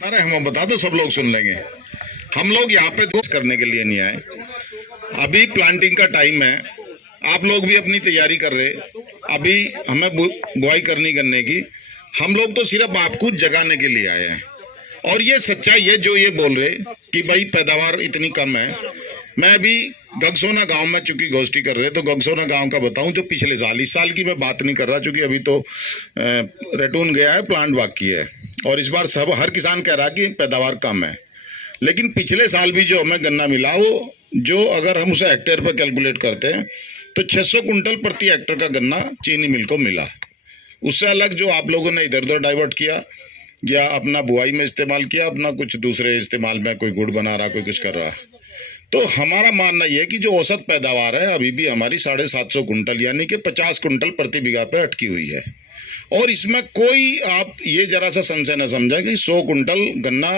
अरे हम बता दो, सब लोग सुन लेंगे। हम लोग यहाँ पे दोस्त करने के लिए नहीं आए। अभी प्लांटिंग का टाइम है, आप लोग भी अपनी तैयारी कर रहे। अभी हमें बुआई करनी गन्ने की, हम लोग तो सिर्फ आपको जगाने के लिए आए हैं। और ये सच्चाई है जो ये बोल रहे कि भाई पैदावार इतनी कम है। मैं अभी गगसोना गांव में चूंकि गोष्ठी कर रहे, तो गगसोना गांव का बताऊं जो पिछले साल, इस साल की मैं बात नहीं कर रहा चूंकि अभी तो रेटून गया है, प्लांट बाकी है। और इस बार सब हर किसान कह रहा कि पैदावार कम है। लेकिन पिछले साल भी जो हमें गन्ना मिला, वो जो अगर हम उसे हेक्टेयर पर कैलकुलेट करते हैं तो 600 कुंटल प्रति हेक्टेयर का गन्ना चीनी मिल को मिला। उससे अलग जो आप लोगों ने इधर उधर डाइवर्ट किया या अपना बुआई में इस्तेमाल किया, अपना कुछ दूसरे इस्तेमाल में, कोई गुड़ बना रहा, कोई कुछ कर रहा। तो हमारा मानना यह है कि जो औसत पैदावार है अभी भी हमारी 750 कुंटल यानी कि 50 कुंटल प्रति बीघा पे अटकी हुई है। और इसमें कोई आप ये जरा सा संशय न समझा कि 100 कुंटल गन्ना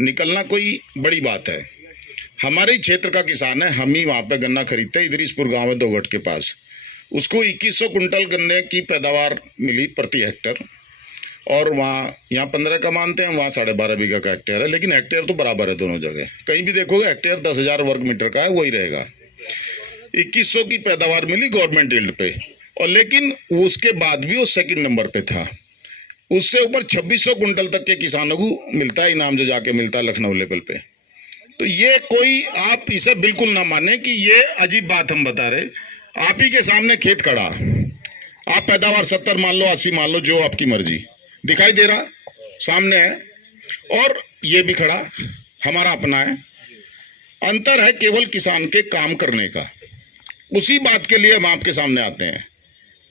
निकलना कोई बड़ी बात है। हमारे क्षेत्र का किसान है, हम ही वहाँ पे गन्ना खरीदते हैं, इदरीसपुर गांव है दोगट के पास। उसको 2100 कुंटल गन्ने की पैदावार मिली प्रति हेक्टर। और वहाँ यहाँ 15 का मानते हैं, वहाँ 12.5 बीघा का हेक्टेयर है, लेकिन हेक्टेयर तो बराबर है दोनों जगह। कहीं भी देखोगे हेक्टेयर 10,000 वर्ग मीटर का है, वही रहेगा। 2100 की पैदावार मिली गवर्नमेंट यील्ड पे, और लेकिन उसके बाद भी वो सेकंड नंबर पे था। उससे ऊपर 2600 कुंटल तक के किसानों को मिलता है इनाम, जो जाके मिलता है लखनऊ लेवल पे। तो ये कोई, आप इसे बिल्कुल ना माने कि ये अजीब बात हम बता रहे। आप ही के सामने खेत खड़ा, आप पैदावार 70 मान लो, 80 मान लो, जो आपकी मर्जी, दिखाई दे रहा सामने है। और ये भी खड़ा हमारा अपना है। अंतर है केवल किसान के काम करने का। उसी बात के लिए हम आपके सामने आते हैं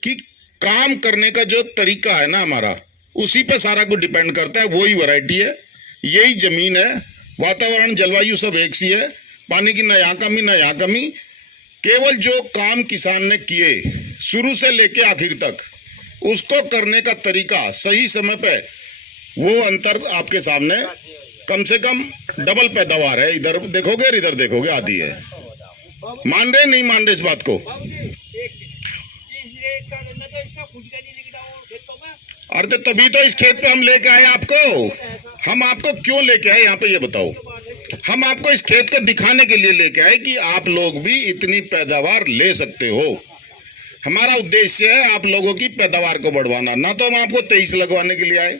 कि काम करने का जो तरीका है ना हमारा, उसी पे सारा कुछ डिपेंड करता है। वही वैरायटी है, यही जमीन है, वातावरण जलवायु सब एक सी है, पानी की ना यहाँ कमी ना यहाँ कमी। केवल जो काम किसान ने किए शुरू से लेके आखिर तक, उसको करने का तरीका, सही समय पे, वो अंतर आपके सामने। कम से कम डबल पैदावार है, इधर देखोगे और इधर देखोगे आधी है। मान रहे नहीं मान रहे इस बात को? अरे तो तभी तो इस खेत पे हम लेके आए आपको। हम आपको क्यों लेके आए यहाँ पे ये बताओ? हम आपको इस खेत को दिखाने के लिए लेके आए कि आप लोग भी इतनी पैदावार ले सकते हो। हमारा उद्देश्य है आप लोगों की पैदावार को बढ़वाना। ना तो हम आपको 23 लगवाने के लिए आए,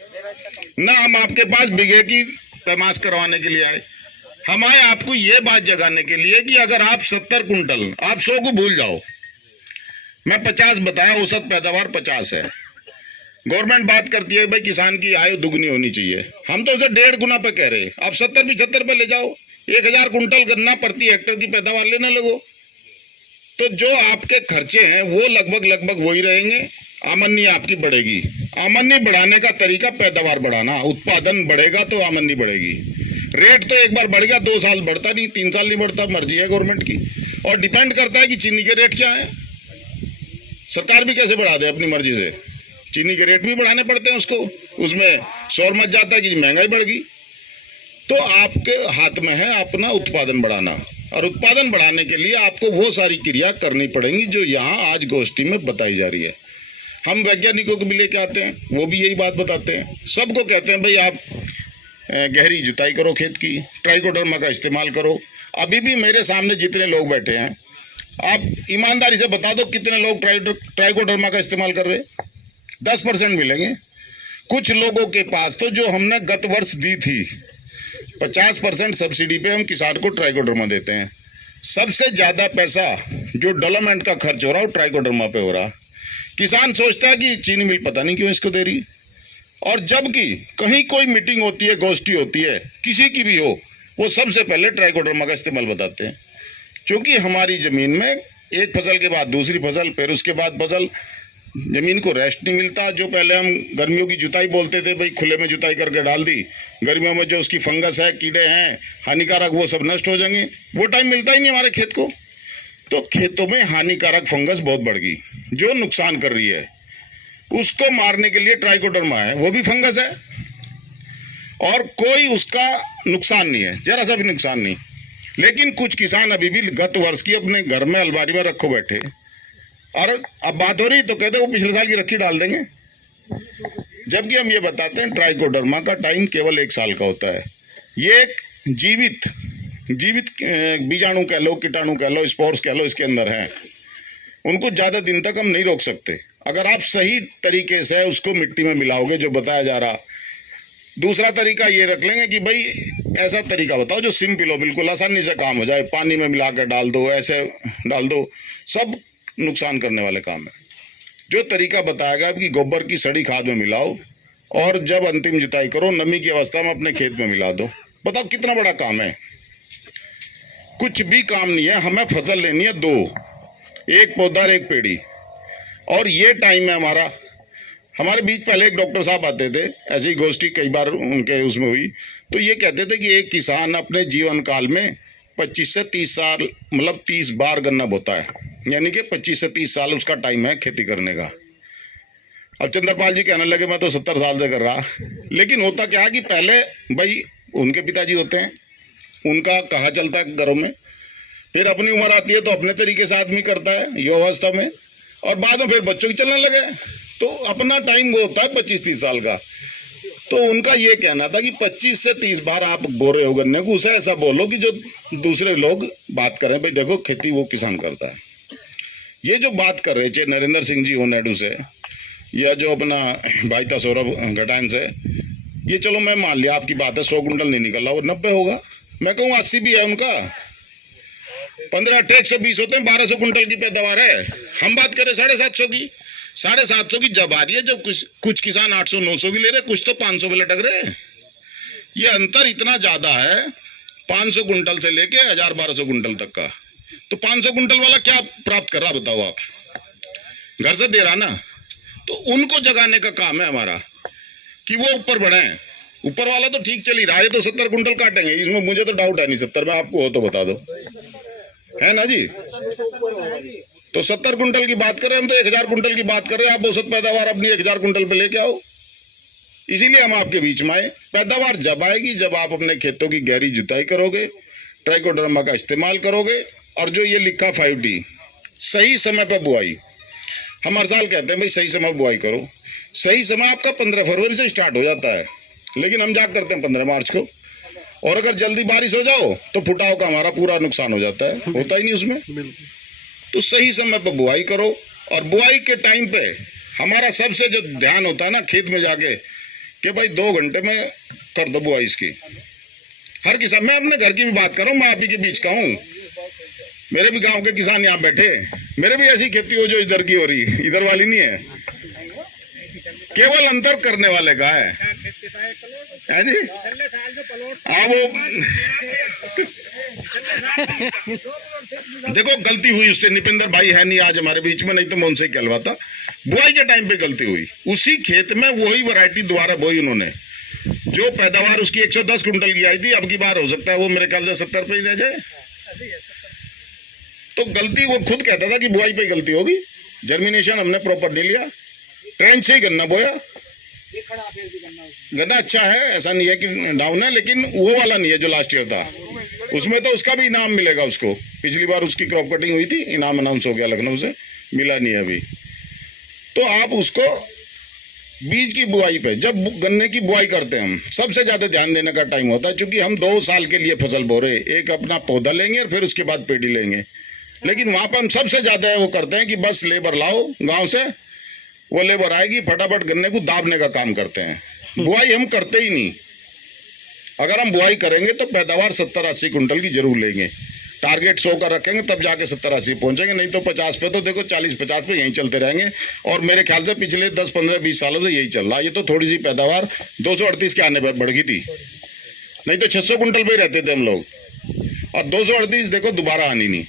ना हम आपके पास बीघे की पैमाश करवाने के लिए आए। हम आए आपको ये बात जगाने के लिए कि अगर आप 70 कुंटल, आप 100 को भूल जाओ, मैं 50 बताया, औसत पैदावार 50 है। गवर्नमेंट बात करती है भाई किसान की आय दुगनी होनी चाहिए, हम तो उसे 1.5 गुना पे कह रहे हैं। आप 70-75 पे ले जाओ, 1000 कुंटल गन्ना प्रति हेक्टर की पैदावार लेने लगो, तो जो आपके खर्चे हैं वो लगभग वही रहेंगे। आमदनी आपकी बढ़ेगी। आमदनी बढ़ाने का तरीका पैदावार बढ़ाना, उत्पादन बढ़ेगा तो आमदनी बढ़ेगी। रेट तो एक बार बढ़ गया, 2 साल बढ़ता नहीं, 3 साल नहीं बढ़ता, मर्जी है गवर्नमेंट की। और डिपेंड करता है कि चीनी के रेट क्या है। सरकार भी कैसे बढ़ा दे अपनी मर्जी से, चीनी के रेट भी बढ़ाने पड़ते हैं उसको, उसमें शोर मच जाता है कि महंगाई बढ़ गई। तो आपके हाथ में है अपना उत्पादन बढ़ाना, और उत्पादन बढ़ाने के लिए आपको वो सारी क्रिया करनी पड़ेंगी जो यहाँ आज गोष्ठी में बताई जा रही है। हम वैज्ञानिकों को भी लेके आते हैं, वो भी यही बात बताते हैं। सबको कहते हैं भाई आप गहरी जुताई करो खेत की, ट्राइकोडर्मा का इस्तेमाल करो। अभी भी मेरे सामने जितने लोग बैठे हैं, आप ईमानदारी से बता दो कितने लोग ट्राइकोडर्मा का इस्तेमाल कर रहे हैं? 10% मिलेंगे। कुछ लोगों के पास तो जो हमने गत वर्ष दी थी 50% सब्सिडी पे हम किसान को ट्राइकोडर्मा देते हैं। सबसे ज़्यादा पैसा जो डेवलपमेंट का खर्च हो रहा है वो ट्राइकोडर्मा पे हो रहा। किसान सोचता है कि चीनी मिल पता नहीं क्यों इसको दे रही, और जबकि कहीं कोई मीटिंग होती है, गोष्ठी होती है, किसी की भी हो, वो सबसे पहले ट्राइकोडर्मा का इस्तेमाल बताते हैं। क्योंकि हमारी ज़मीन में एक फसल के बाद दूसरी फसल, फिर उसके बाद फसल, जमीन को रेस्ट नहीं मिलता। जो पहले हम गर्मियों की जुताई बोलते थे, भाई खुले में जुताई करके डाल दी, गर्मियों में जो उसकी फंगस है, कीड़े हैं हानिकारक, वो सब नष्ट हो जाएंगे, वो टाइम मिलता ही नहीं हमारे खेत को। तो खेतों में हानिकारक फंगस बहुत बढ़ गई जो नुकसान कर रही है। उसको मारने के लिए ट्राइकोडर्मा है, वो भी फंगस है और कोई उसका नुकसान नहीं है, जरा सा भी नुकसान नहीं। लेकिन कुछ किसान अभी भी गत वर्ष की अपने घर में अलमारी में रखो बैठे, और अब बात हो रही तो कहते वो पिछले साल की रखी डाल देंगे। जबकि हम ये बताते हैं ट्राइकोडर्मा का टाइम केवल 1 साल का होता है। ये एक जीवित बीजाणु कह लो, कीटाणु कह लो, स्पोर्स कह लो, इसके अंदर हैं। उनको ज़्यादा दिन तक हम नहीं रोक सकते। अगर आप सही तरीके से उसको मिट्टी में मिलाओगे जो बताया जा रहा। दूसरा तरीका ये रख लेंगे कि भाई ऐसा तरीका बताओ जो सिंपल हो, बिल्कुल आसानी से काम हो जाए। पानी में मिला कर डाल दो, ऐसे डाल दो, सब नुकसान करने वाले काम है। जो तरीका बताएगा कि गोबर की सड़ी खाद में मिलाओ और जब अंतिम जुताई करो नमी की अवस्था में अपने खेत में मिला दो। बताओ कितना बड़ा काम है। कुछ भी काम नहीं है, हमें फसल लेनी है 2, एक पौधा और एक पेड़ी। और ये टाइम है हमारा। हमारे बीच पहले एक डॉक्टर साहब आते थे, ऐसी गोष्ठी कई बार उनके उसमें हुई, तो ये कहते थे कि एक किसान अपने जीवन काल में 25 से 30 साल, मतलब 30 बार गन्ना बोता है, यानी कि 25 से 30 साल उसका टाइम है खेती करने का। अब चंद्रपाल जी कहने लगे मैं तो 70 साल से कर रहा। लेकिन होता क्या है कि पहले भाई उनके पिताजी होते हैं, उनका कहा चलता है घरों में, फिर अपनी उम्र आती है तो अपने तरीके से आदमी करता है युवावस्था में, और बाद में फिर बच्चों की चलने लगे, तो अपना टाइम वो होता है 25-30 साल का। तो उनका ये कहना था कि 25 से 30 बार आप बो रहे हो गन्ने को, उसे ऐसा बोलो कि जो दूसरे लोग बात करें भाई देखो खेती वो किसान करता है। ये जो बात कर रहे थे नरेंद्र सिंह जी हो नायडू से, या जो अपना भाई था सौरभ घटान से, ये चलो मैं मान लिया आपकी बात है 100 कुंटल नहीं निकल रहा, वो 90 होगा। मैं कहूँ 80 भी है उनका, 15 120 होते हैं, 1200 कुंटल की पैदावार है। हम बात करें 750 की, 750 की जब आ रही है जब कुछ किसान 800-900 की ले रहे, कुछ तो 500 पे लटक रहे। ये अंतर इतना ज्यादा है 500 कुंटल से लेके 1000-1200 कुंटल तक का। तो 500 कुंटल वाला क्या प्राप्त कर रहा बताओ आप, घर से दे रहा ना। तो उनको जगाने का काम है हमारा कि वो ऊपर बढ़े। ऊपर वाला तो ठीक चल ही रहा है, तो 70 कुंटल काटेंगे, इसमें मुझे तो डाउट है नहीं 70 में, आपको हो तो बता दो, है ना जी। तो 70 कुंटल की बात करें हम, तो 1000 कुंटल की बात कर रहे हैं। आप औसत पैदावार अपनी 1000 कुंटल पे लेके आओ। इसीलिए हम आपके बीच में आए। पैदावार जब आएगी जब आप अपने खेतों की गहरी जुताई करोगे, ट्राइकोडर्मा का इस्तेमाल करोगे, और जो ये लिखा 5D सही समय पर बुआई। हम हर साल कहते हैं भाई सही समय बुआई करो। सही समय आपका 15 फरवरी से स्टार्ट हो जाता है, लेकिन हम जा करते हैं 15 मार्च को। और अगर जल्दी बारिश हो जाओ तो फुटाव का हमारा पूरा नुकसान हो जाता है, होता ही नहीं उसमें। तो सही समय पर बुआई करो। और बुआई के टाइम पे हमारा सबसे जो ध्यान होता है ना खेत में जाके, कि भाई 2 घंटे में कर दो बुआई इसकी। हर किसान, मैं अपने घर की भी बात कर रहा हूँ, मैं आप ही के बीच का हूँ। मेरे भी गांव के किसान यहाँ बैठे, मेरे भी ऐसी खेती हो जो इधर की हो रही, इधर वाली नहीं है। केवल अंतर करने वाले का है जी। वो देखो गलती हुई उससे, निपिंदर भाई है नहीं आज हमारे बीच में, नहीं तो मैं उनसे कहलवाता। बुआई के टाइम पे गलती हुई, उसी खेत में वही वैरायटी दोबारा बोई उन्होंने, जो पैदावार उसकी 110 कुंटल की आई थी, अब की बार हो सकता है वो मेरे ख्याल से 70 पे ही रह जाए। तो गलती वो खुद कहता था कि बुआई पे गलती होगी, जर्मिनेशन हमने प्रॉपर नहीं लिया, ट्रेंच से ही गन्ना बोया। गन्ना अच्छा है, ऐसा नहीं है कि डाउन है, लेकिन वो वाला नहीं है जो लास्ट ईयर था। उसमें तो उसका भी इनाम मिलेगा उसको, पिछली बार उसकी क्रॉप कटिंग हुई थी, इनाम अनाउंस हो गया लखनऊ से, मिला नहीं है अभी। तो आप उसको बीज की बुआई पे, जब गन्ने की बुआई करते हैं हम, सबसे ज्यादा ध्यान देने का टाइम होता है, क्योंकि हम 2 साल के लिए फसल बो रहे, एक अपना पौधा लेंगे और फिर उसके बाद पेड़ी लेंगे। लेकिन वहां पर हम सबसे ज्यादा वो करते हैं कि बस लेबर लाओ गांव से, वो लेबर आएगी फटाफट गन्ने को दाबने का काम करते हैं। बुआई हम करते ही नहीं। अगर हम बुआई करेंगे तो पैदावार 70-80 कुंटल की जरूर लेंगे, टारगेट 100 का रखेंगे, तब जाके 70-80 पहुंचेंगे, नहीं तो 50 पे, तो देखो 40-50 पे यहीं चलते रहेंगे। और मेरे ख्याल से पिछले 10-15-20 सालों से यही चल रहा है। ये तो थोड़ी सी पैदावार 238 के आने पर बढ़ गई थी, नहीं तो 600 कुंटल पे ही रहते थे हम लोग, और 238 देखो दोबारा आनी नहीं।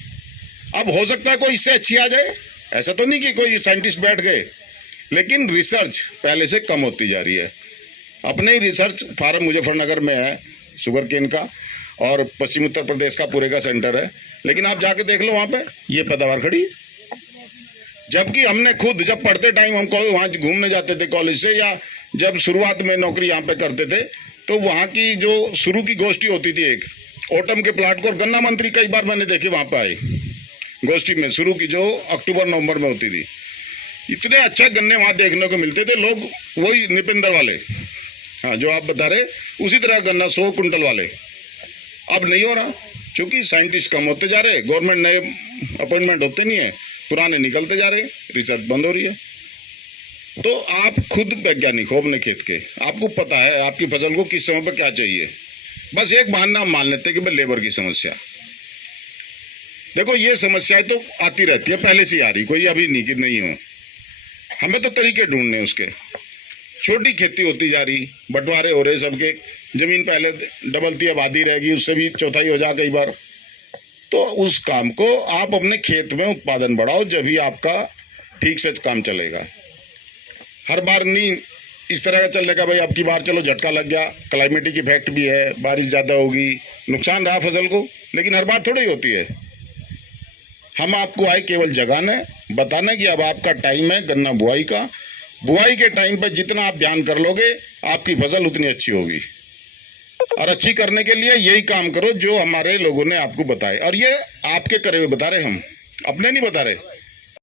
अब हो सकता है कोई इससे अच्छी आ जाए, ऐसा तो नहीं कि कोई साइंटिस्ट बैठ गए, लेकिन रिसर्च पहले से कम होती जा रही है। अपने ही रिसर्च फार्म मुजफ्फरनगर में है शुगर केन का, और पश्चिम उत्तर प्रदेश का पूरे का सेंटर है, लेकिन आप जाके देख लो वहाँ पे ये पैदावार खड़ी। जबकि हमने खुद जब पढ़ते टाइम हम वहाँ घूमने जाते थे कॉलेज से, या जब शुरुआत में नौकरी यहाँ पे करते थे, तो वहाँ की जो शुरू की गोष्ठी होती थी एक ओटम के प्लाट को, और गन्ना मंत्री कई बार मैंने देखे वहाँ पे आए गोष्ठी में, शुरू की जो अक्टूबर नवंबर में होती थी, इतने अच्छे गन्ने वहां देखने को मिलते थे, लोग वही निपिंदर वाले, हाँ जो आप बता रहे, उसी तरह गन्ना 100 कुंटल वाले। अब नहीं हो रहा, क्योंकि साइंटिस्ट कम होते जा रहे, गवर्नमेंट नए अपॉइंटमेंट होते नहीं है, पुराने निकलते जा रहे, रिसर्च बंद हो रही है। तो आप खुद वैज्ञानिक हो अपने खेत के, आपको पता है आपकी फसल को किस समय पर क्या चाहिए। बस एक बहाना हम मान लेते हैं कि भाई लेबर की समस्या। देखो ये समस्याएं तो आती रहती है, पहले से ही आ रही, कोई अभी नहीं हो। हमें तो तरीके ढूंढने उसके। छोटी खेती होती जा रही, बंटवारे हो रहे सबके, जमीन पहले डबल थी, आबादी रहेगी, उससे भी चौथाई हो जा कई बार। तो उस काम को आप अपने खेत में उत्पादन बढ़ाओ, जब भी आपका ठीक से काम चलेगा। हर बार नहीं इस तरह का चलने का, भाई अब की बार चलो झटका लग गया, क्लाइमेटिक इफेक्ट भी है, बारिश ज़्यादा होगी, नुकसान रहा फसल को, लेकिन हर बार थोड़ी होती है। हम आपको आए केवल जगाने, बताना कि अब आपका टाइम है गन्ना बुआई का। बुआई के टाइम पर जितना आप ध्यान कर लोगे, आपकी फसल उतनी अच्छी होगी। और अच्छी करने के लिए यही काम करो जो हमारे लोगों ने आपको बताए, और ये आपके करे हुए बता रहे, हम अपने नहीं बता रहे।